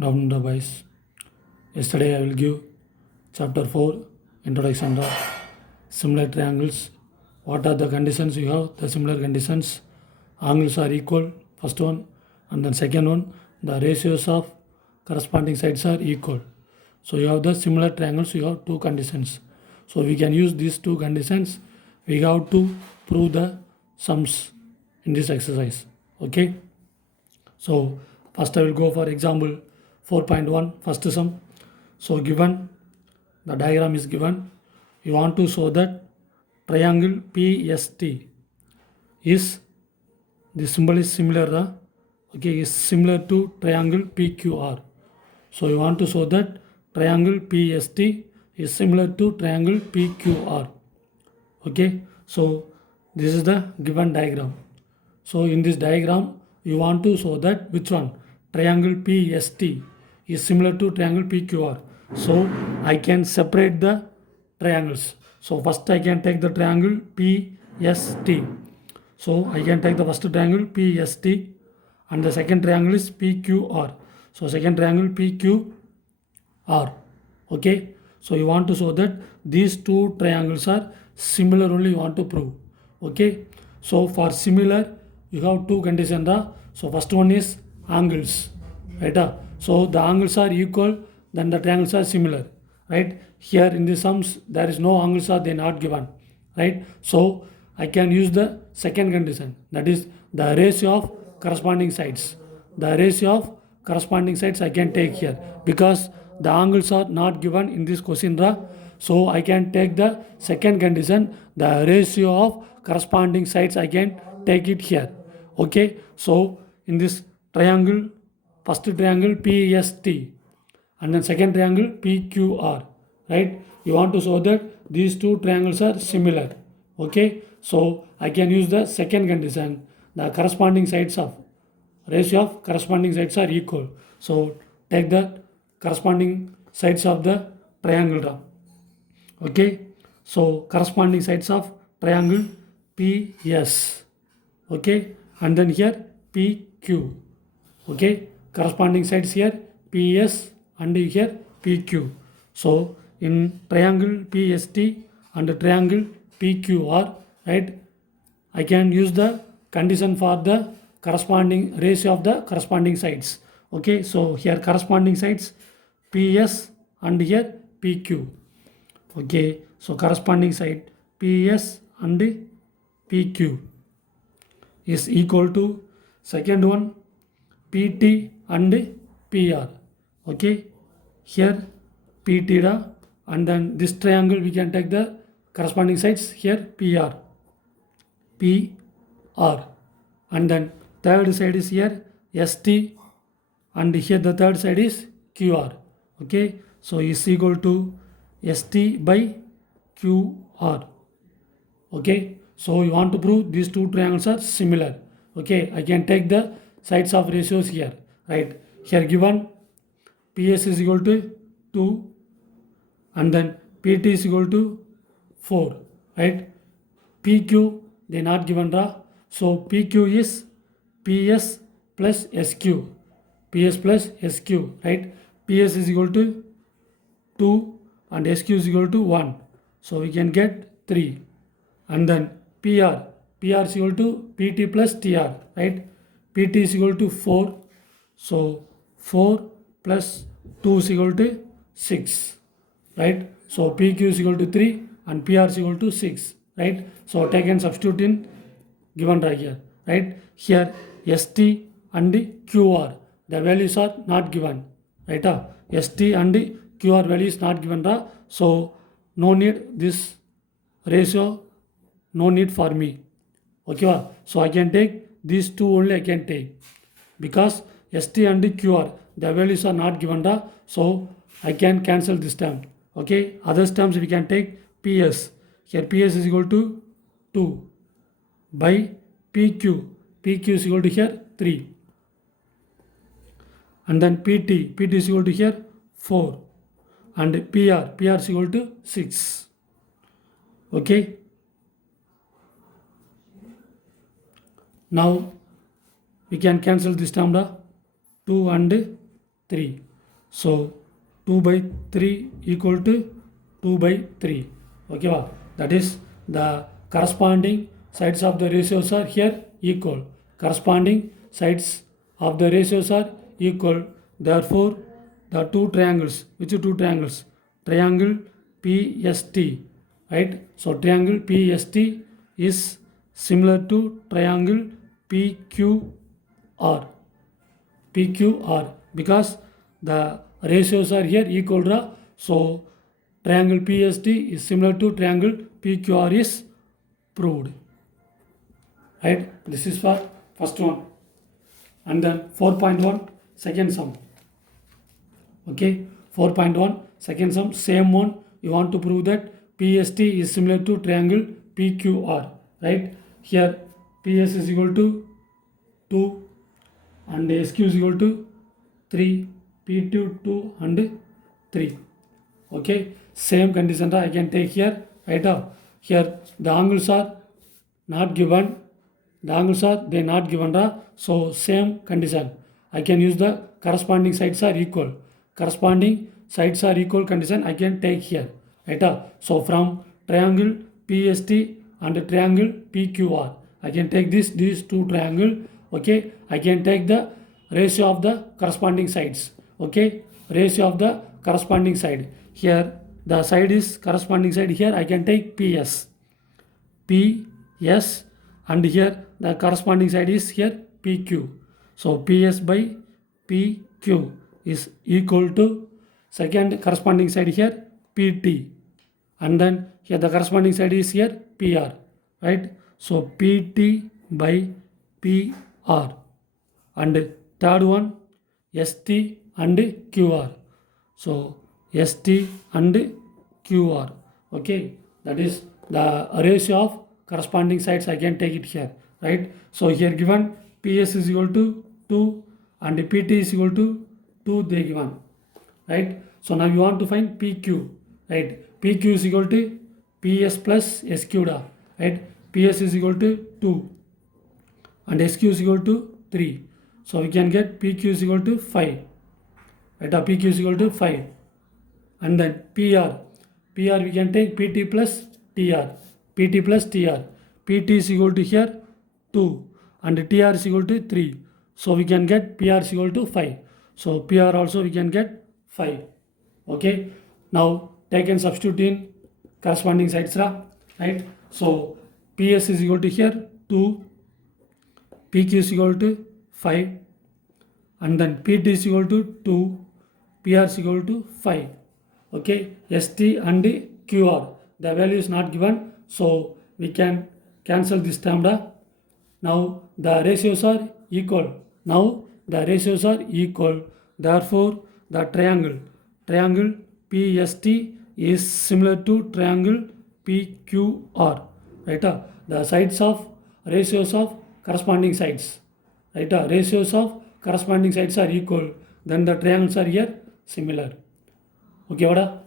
Good afternoon, boys. Yesterday I will give chapter 4 introduction to similar triangles. What are the conditions you have? The similar conditions. Angles are equal, first one, and then second one, the ratios of corresponding sides are equal. So you have the similar triangles, you have two conditions. So we can use these two conditions. We have to prove the sums in this exercise. Okay. So first I will go for example 4.1, first sum. So given the diagram is given, you want to show that triangle PST is, the symbol is similar, okay, is similar to triangle PQR. So you want to show that triangle PST is similar to triangle PQR. Okay, so this is the given diagram. So in this diagram, you want to show that which one? Triangle PST is similar to triangle PQR. So I can separate the triangles. So first I can take the triangle PST. So I can take the first triangle PST and the second triangle is PQR. So second triangle PQR. Okay. So you want to show that these two triangles are similar only, you want to prove. Okay. So for similar, you have two conditions. So first one is angles, right? So the angles are equal, then the triangles are similar, right? Here in the sums, there is no angles are they not given, right? So I can use the second condition, that is the ratio of corresponding sides. The ratio of corresponding sides I can take here because the angles are not given in this question. So I can take the second condition, the ratio of corresponding sides I can take it here. Okay, so in this triangle, first triangle PST and then second triangle PQR, right? You want to show that these two triangles are similar. Okay, so I can use the second condition, the corresponding sides of ratio of corresponding sides are equal. So take the corresponding sides of the triangle. Okay, so corresponding sides of triangle PS. Okay, and then here PQ. Okay, corresponding sides here PS and here PQ. So in triangle PST and triangle PQR, right, I can use the condition for the corresponding ratio of the corresponding sides. Okay, so here corresponding sides PS and here PQ. Okay, so corresponding side PS and PQ is equal to second one PT and PR. Okay, here PT and then this triangle we can take the corresponding sides here PR and then third side is here ST and here the third side is QR. Okay, so is equal to ST by QR. Okay, so you want to prove these two triangles are similar. Okay, I can take the sides of ratios here, right? Here given PS is equal to 2 and then PT is equal to 4, right? PQ they not given so PQ is PS plus SQ. PS plus SQ, right? PS is equal to 2 and SQ is equal to 1. So we can get 3. And then PR is equal to PT plus TR, right? PT is equal to 4. So 4 plus 2 is equal to 6, right? So PQ is equal to 3 and PR is equal to 6, right? So take and substitute in given right here, right? Here ST and QR, the values are not given, right? ST and QR value is not given, so no need this ratio, no need for me. Okay, so I can take these two only I can take because ST and QR the values are not given, so I can cancel this term. Okay, other terms we can take PS. Here PS is equal to 2 by PQ. PQ is equal to here 3. And then PT is equal to here 4. And PR is equal to 6. Okay. Now we can cancel this term, 2 and 3. So 2 by 3 equal to 2 by 3. Okay, that is the corresponding sides of the ratios are here equal. Corresponding sides of the ratios are equal. Therefore, the two triangles, which two triangles? Triangle PST, right? So triangle PST is similar to triangle PQR. PQR, because the ratios are here equal, so triangle PST is similar to triangle PQR is proved, right? This is for first one. And then 4.1 second sum. Okay, 4.1 second sum, same one. You want to prove that PST is similar to triangle PQR, right? Here PS is equal to 2 and SQ is equal to 3, P2 2 and 3. Okay, same condition I can take here, right? Here the angles are not given, they not given, so same condition I can use. The corresponding sides are equal, condition I can take here, right? So from triangle PST and triangle PQR I can take these two triangle. Okay, I can take the ratio of the corresponding sides. Okay, ratio of the corresponding side. Here the side is corresponding side, here I can take PS, and here the corresponding side is here PQ. So PS by PQ is equal to second corresponding side here PT, and then here the corresponding side is here PR, right? So PT by PR, and third one ST and QR. So ST and QR. Okay, that is the ratio of corresponding sides I can take it here, right? So here given PS is equal to 2 and PT is equal to 2, they given, right? So now you want to find PQ, right? PQ is equal to PS plus SQ, right? PS is equal to 2 and SQ is equal to 3. So we can get PQ is equal to 5, right? PQ is equal to 5. And then PR we can take PT plus TR, PT is equal to here 2 and TR is equal to 3. So we can get PR is equal to 5. So PR also we can get 5. Okay, now take and substitute in corresponding sides, right? So PS is equal to here 2, PQ is equal to 5, and then PT is equal to 2, PR is equal to 5. Okay, ST and QR, the value is not given, so we can cancel this term. Now the ratios are equal. Therefore the triangle PST is similar to triangle PQR, right? The sides of ratios of corresponding sides, right? Ratios of corresponding sides are equal, then the triangles are here similar. Okay, vada?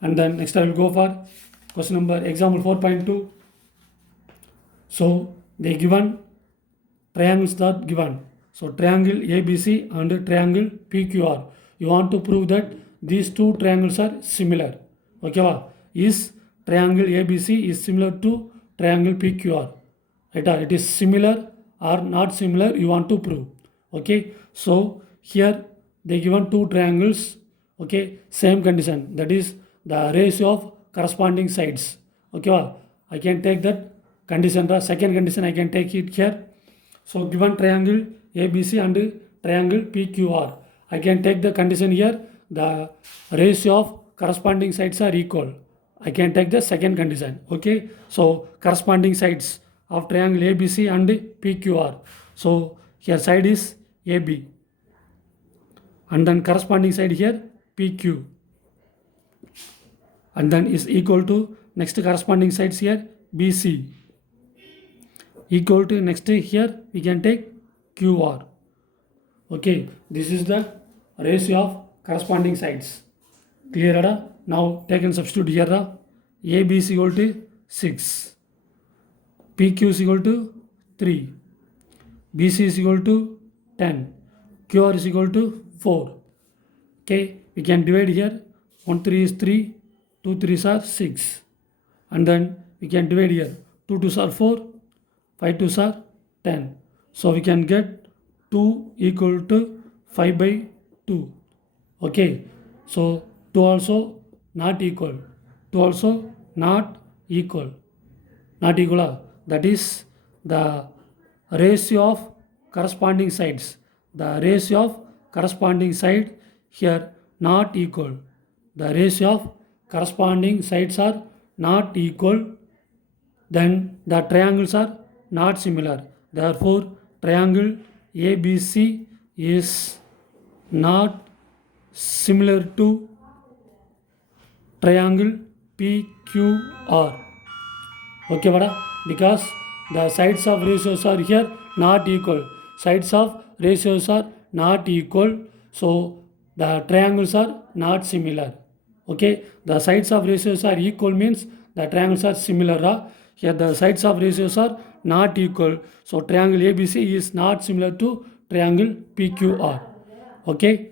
And then next I will go for question number example 4.2. So they given triangles are given. So triangle ABC and triangle PQR. You want to prove that these two triangles are similar. Okay, is triangle ABC is similar to triangle PQR. Right? It is similar or not similar, you want to prove. Okay, so here they given two triangles. Okay, same condition, that is the ratio of corresponding sides. Okay, I can take that condition, the second condition I can take it here. So given triangle ABC and triangle PQR, I can take the condition here, the ratio of corresponding sides are equal. I can take the second condition. Okay, so corresponding sides of triangle ABC and PQR. So here side is AB, and then corresponding side here PQ, and then is equal to next corresponding sides here BC, equal to next here we can take QR. Okay, this is the ratio of corresponding sides. Clear? Now take and substitute here. AB is equal to 6, PQ is equal to 3, BC is equal to 10, QR is equal to 4. Okay, we can divide here. 1 3 is 3, 2 3s are 6, and then we can divide here. 2 2s are 4, 5 2s are 10. So we can get 2 equal to 5 by 2. Okay, so 2 also not equal. 2 also not equal. Not equal. That is the ratio of corresponding sides. The ratio of corresponding side here not equal. The ratio of corresponding sides are not equal. Then the triangles are not similar. Therefore, triangle ABC is not similar to triangle PQR. Okay, Vada? Because the sides of ratios are here not equal. Sides of ratios are not equal. So the triangles are not similar. Okay, the sides of ratios are equal means the triangles are similar. Here the sides of ratios are not equal. So triangle ABC is not similar to triangle PQR. Okay,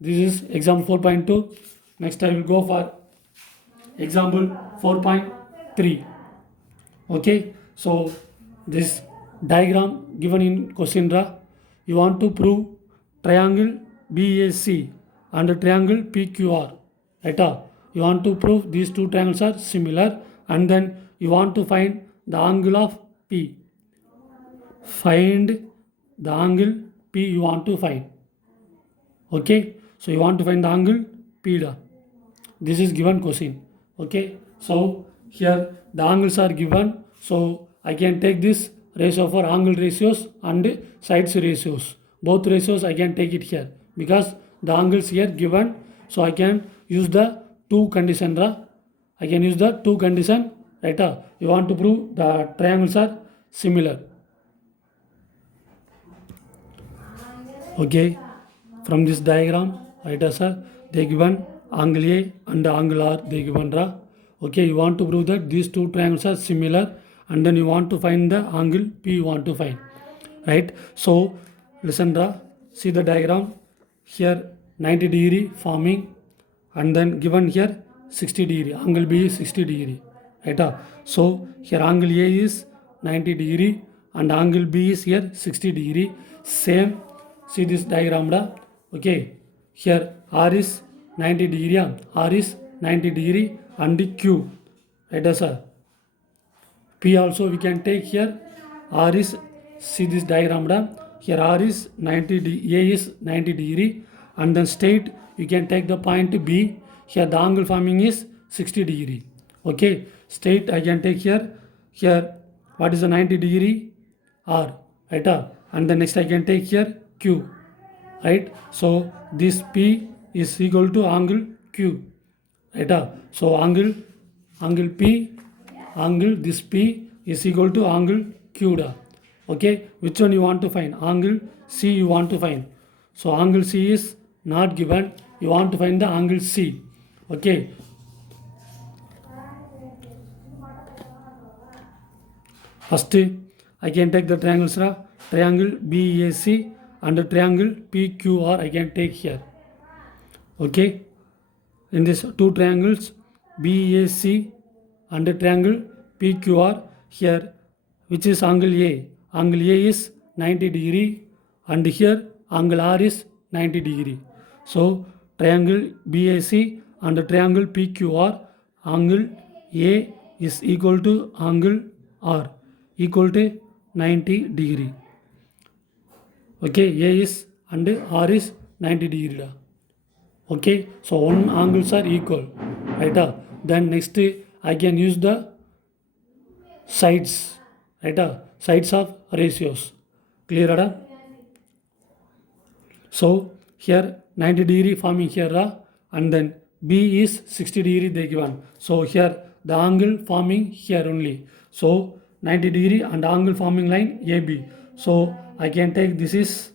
this is example 4.2. Next I will go for example 4.3. Okay, so this diagram given in question you want to prove triangle BAC and triangle PQR, right? You want to prove these two triangles are similar, and then you want to find the angle of P. Find the angle P you want to find. Okay, so you want to find the angle P. This is given question. Okay, so here the angles are given, so I can take this ratio for angle ratios and sides ratios. Both ratios I can take it here because the angles here given, so I can use the two condition. I can use the two condition, right? You want to prove the triangles are similar. Okay, from this diagram, right, sir, they given angle A and angle R, they given. Okay, you want to prove that these two triangles are similar, and then you want to find the angle P you want to find, right? So listen, see the diagram here, 90 degree forming, and then given here 60 degree, angle B is 60 degree, right? So here angle A is 90 degree and angle B is here 60 degree. Same, see this diagram. Okay, here R is 90 degree, R is 90 degree and Q, right, sir? P also we can take here. R is, see this diagram, here R is 90 A is 90 degree, and then straight you can take the point B. Here the angle forming is 60 degree. Okay, straight I can take here. Here what is the 90 degree? R, right? And then next I can take here Q, right? So this P is equal to angle Q, right? So angle P, angle this P is equal to angle Q. Okay, which one you want to find? Angle C you want to find. So angle C is not given, you want to find the angle C. Okay, first I can take the triangles, triangle BAC and the triangle PQR I can take here. Okay, in this two triangles BAC and the triangle PQR, here which is angle A? Angle A is 90 degree and here angle R is 90 degree. So triangle BAC and the triangle PQR, angle A is equal to angle R, equal to 90 degree. Okay, A is and R is 90 degree. Okay, so one angles are equal, right? Then next I can use the sides, right? Sides of ratios. Clear? So here 90 degree forming here, and then B is 60 degree they given. So here the angle forming here only. So 90 degree and angle forming line AB. So I can take this is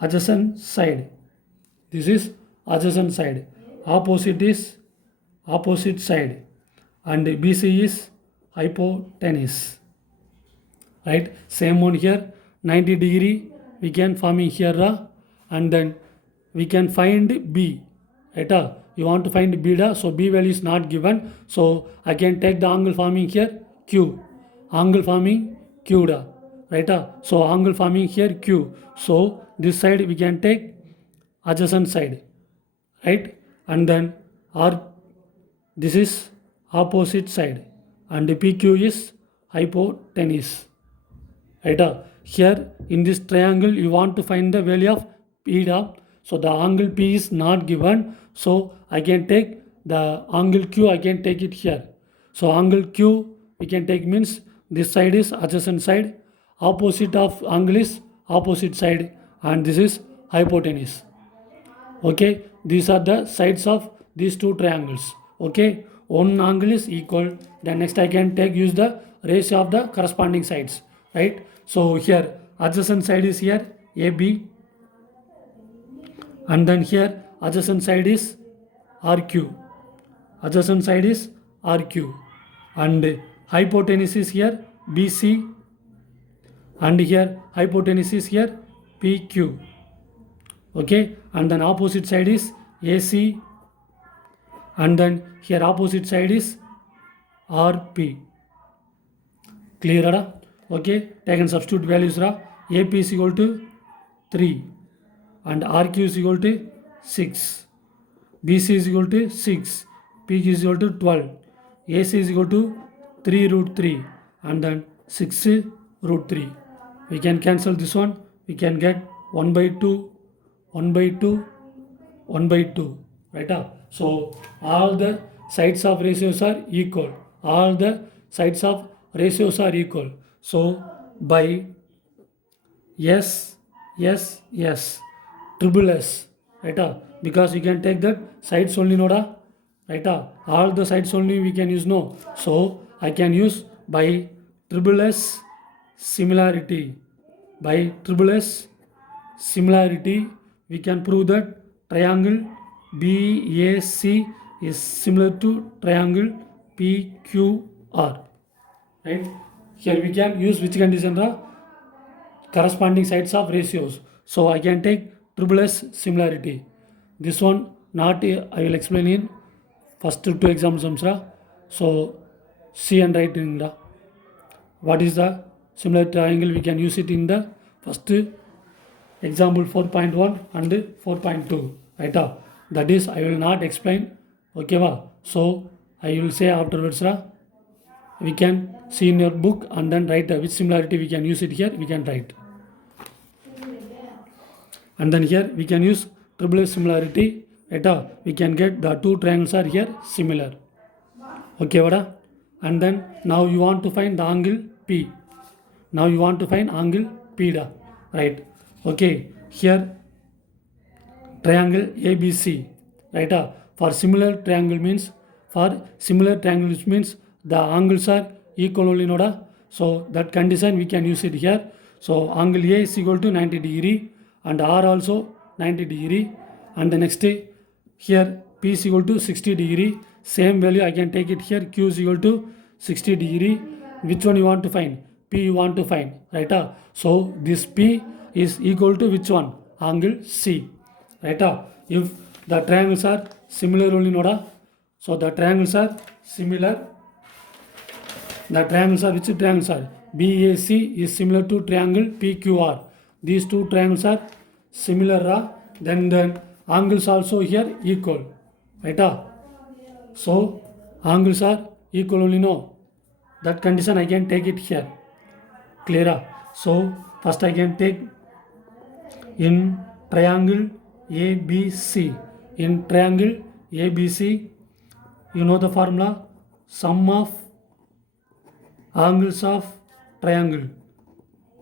adjacent side. This is adjacent side. Opposite is opposite side. And BC is hypotenuse. Right? Same one here. 90 degree we can forming here, and then we can find B. right? You want to find beta, so B value is not given. So I can take the angle forming here Q. Angle forming Q, right? So angle forming here Q. So this side we can take adjacent side, right? And then R, this is opposite side, and PQ is hypotenuse, right? Here in this triangle you want to find the value of beta, so the angle P is not given, so I can take the angle Q, I can take it here. So angle Q we can take means this side is adjacent side, opposite of angle is opposite side, and this is hypotenuse. Okay, these are the sides of these two triangles. Okay, one angle is equal, then next I can use the ratio of the corresponding sides, right? So here adjacent side is here AB, and then here adjacent side is RQ, adjacent side is RQ, and hypotenuse is here BC, and here hypotenuse is here PQ. Okay, and then opposite side is AC, and then here opposite side is RP. Clear, ra? Okay, take and substitute values, ra. AP is equal to 3, and RQ is equal to 6, BC is equal to 6, PQ is equal to 12, AC is equal to 3 root 3, and then 6 root 3. We can cancel this one, we can get 1 by 2, 1 by 2, 1 by 2, right? So all the sides of ratios are equal. All the sides of ratios are equal. So by S, S, S, triple S, right? Because you can take that sides only, no, right? All the sides only we can use, no. So I can use by triple S similarity. By triple S similarity, we can prove that triangle BAC is similar to triangle PQR, right? Here we can use which condition, the corresponding sides of ratios. So I can take triple S similarity. This one not I will explain in first two examples. So see and write in the what is the similar triangle, we can use it in the first example 4.1 and 4.2, right? That is I will not explain, okay va? So I will say afterwards, we can see in your book and then write which similarity we can use it here, we can write. And then here we can use triple S similarity, right? We can get the two triangles are here similar, okay vada? And then now you want to find the angle P. Now you want to find angle P, right? Okay, here triangle ABC, right? For similar triangle means, for similar triangles means the angles are equal only, no. So that condition we can use it here. So angle A is equal to 90 degree and R also 90 degree, and the next here P is equal to 60 degree. Same value I can take it here, Q is equal to 60 degree. Which one you want to find? P you want to find, right? So this P is equal to which one? Angle C, right? If the triangles are similar only, no. So the triangles are similar. The triangles are, which triangles are? BAC is similar to triangle PQR. These two triangles are similar, then angles also here equal, right? So angles are equal only, no. That condition I can take it here. Clear? So first I can take in triangle ABC. In triangle ABC, you know the formula, sum of angles of triangle.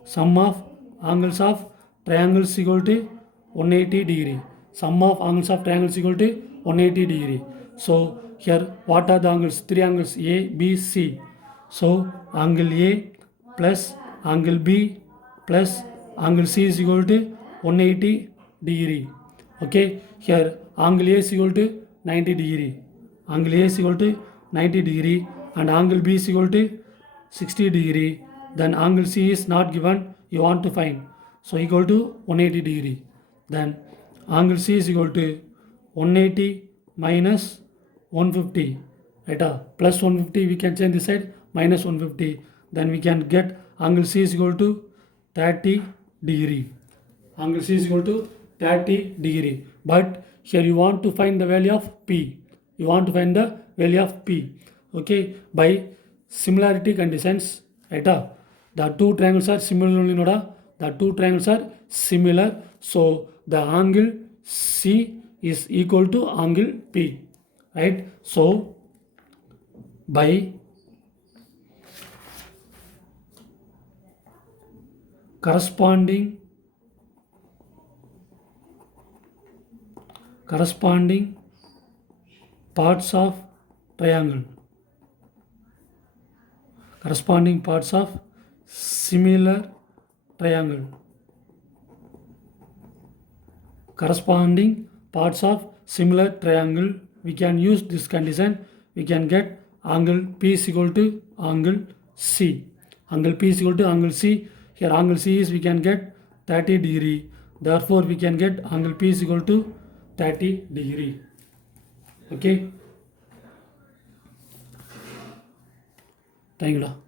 Sum of angles of triangles equal to 180 degree. Sum of angles of triangles equal to 180 degree. So here what are the angles? Three angles A, B, C. So angle A plus angle B plus angle C is equal to 180 degree. Okay, here angle A is equal to 90 degree. Angle A is equal to 90 degree and angle B is equal to 60 degree. Then angle C is not given, you want to find. So equal to 180 degree. Then angle C is equal to 180 minus 150, right? Plus 150 we can change this side, minus 150, then we can get angle C is equal to 30 degree. Angle C is equal to 30 degree. But here you want to find the value of P. You want to find the value of P. Okay, by similarity conditions, right? The two triangles are similar only, noda. The two triangles are similar, so the angle C is equal to angle P, right? So by corresponding parts of triangle, corresponding parts of similar triangle, corresponding parts of similar triangle, we can use this condition. We can get angle P is equal to angle C. Angle P is equal to angle C. Here angle C is, we can get 30 degree. Therefore we can get angle P is equal to 30 degree. Okay, thank you.